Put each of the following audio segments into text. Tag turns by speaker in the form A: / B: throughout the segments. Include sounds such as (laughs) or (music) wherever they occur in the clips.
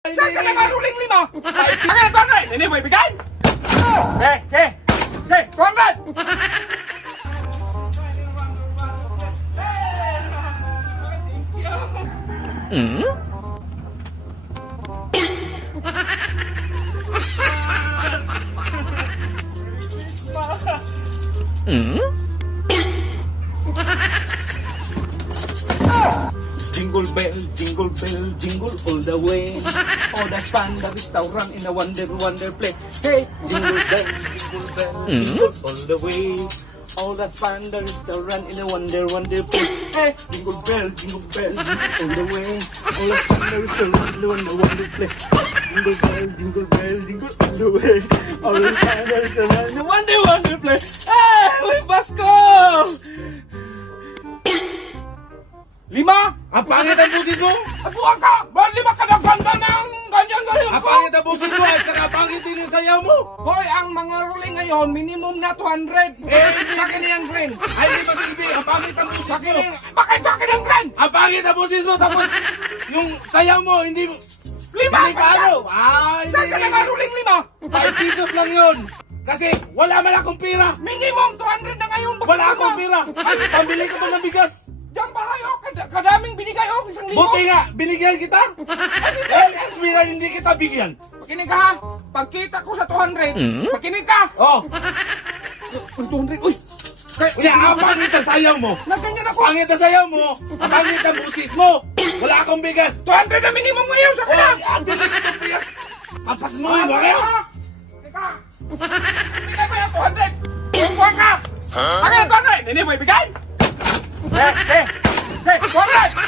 A: Saan ka nakaruling lima? Bakit, bakit? Hindi mo ibigay? Eh, eh, eh, bakit? Jingle bell, jingle bell, jingle all the way. Oh, that's fun, the restaurant in a wonder, wonder place. Mm-hmm. Hey, jingle bell, jingle bell, jingle all the way. All that's fun, the restaurant in a wonder, wonder place. Hey, jingle bell, jingle bell, jingle all the way. Oh, that's fun, the restaurant in a wonder, wonder place. Jingle bell, jingle bell, jingle all the way. Oh, that's fun, the restaurant in a wonder,
B: Ang pangit ang busis mo!
A: Abuhan ka! Ba't lima ka nagbanda ng ganyan ganyan
B: Ang
A: ko?
B: pangit ang busis mo at saka pangit din yung sayaw mo!
A: Hoy, ang mga ruling ngayon, minimum na 200. Eh, sa akin yung green.
B: Ay, hindi masilbi! Ang pangit ang busis
A: Sa akin
B: mo!
A: Bakit sa akin yung green?
B: Ang pangit ang busis mo! Tapos, yung sayaw mo, hindi...
A: Lima!
B: Hindi ka ano? Ah, hindi!
A: Saan ka naman ruling lima?
B: 5 pesos lang yun! Kasi wala man akong pira!
A: Minimum 200 na ngayon. Bakit
B: Wala akong pira! Ay, pambili ka ba ng bigas?
A: Libo.
B: Buti nga, binigyan kita! (laughs) Eh, Esmira, hindi kita bigyan!
A: Makinig ka ha. Pagkita ko sa 200, makinig ka.
B: Oh!
A: Uy, 200. Uy! Kaya,
B: Kaya ang pangit ang sayaw mo!
A: Naganyan ako.
B: Pangit ang sayaw mo! Ang pangit ang busis mo! Wala akong bigas!
A: 200 na minimum ngayon sa kanya.
B: Ay, ang bilis ng bigas! Papasmuhin mo kayo!
A: Teka! Bigay mo yung 200! Buwan ka! Ano yung 200? Hindi mo ibigay? Eh, eh! Eh, 200!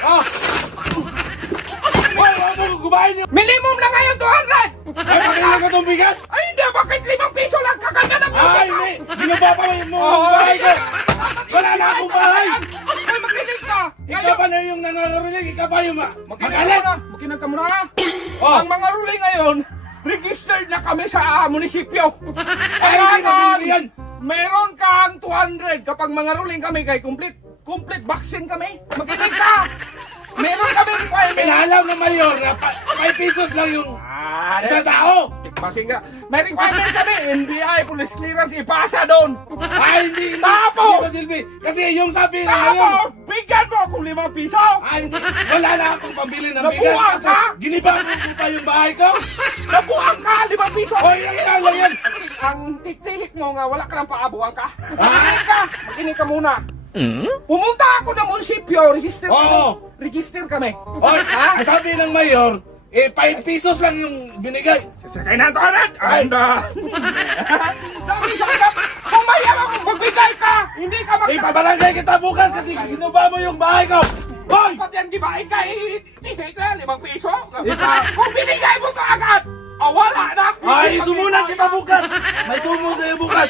B: Gumain yung...
A: Minimum na ngayon 200!
B: Ay, pakailan ko itong bigas!
A: Ay, hindi! Bakit 5 piso lang kakanya na mo?
B: Ay, hindi! Ginaba pa mo yung bahay ko! Wala na akong bahay!
A: Ay, makinig ka!
B: Ikaw pa na yung nangangarulig, ikaw pa yung ma-
A: Makinig ka muna!
B: Oh.
A: Ang mga ruling ngayon, registered na kami sa ah, munisipyo.
B: Yan.
A: meron kang 200 kapag mga ruling kami kay complete complete vaccine kami. Makinig ka! Meron kami requirement.
B: Pinaalam ng mayor na 5 pesos lang yung
A: Ah,
B: isang tao!
A: Tikpasin ka. May requirement kami. NBI, police clearance, ipasa doon.
B: Ay, hindi! hindi-
A: Tapos!
B: Hindi masilbi! Kasi yung sabi na ngayon...
A: Tapos, bigyan mo akong limang piso.
B: Ay, hindi! Wala na akong pambili ng bigas!
A: Nabuwang ka?
B: Giniba mo pa yung bahay ko?
A: Nabuang ka, limang piso.
B: Hoy, yan yan lang yan!
A: Ang tiktihik mo nga, wala ka ng paabuhan ka. Makinig ka. Makinig ka muna. Pumunta ako ng munisipyo, register
B: Oo.
A: kami. Register kami.
B: Hoy,
A: Ha?
B: ang sabi ng mayor, eh, 5 pesos lang yung binigay.
A: Sakay na ito, Arad!
B: Ay.
A: Uh, sabi sa kanya, kung mayaw akong magbigay ka, hindi ka mag...
B: Ipabarangay kita bukas kasi ginuba mo yung bahay ko. Hoy!
A: Pati ang gibain ka, ibigay ka, limang piso. Kung binigay mo ka agad, ah, wala na.
B: Ay, sumunan kita bukas! May sumo sa'yo bukas!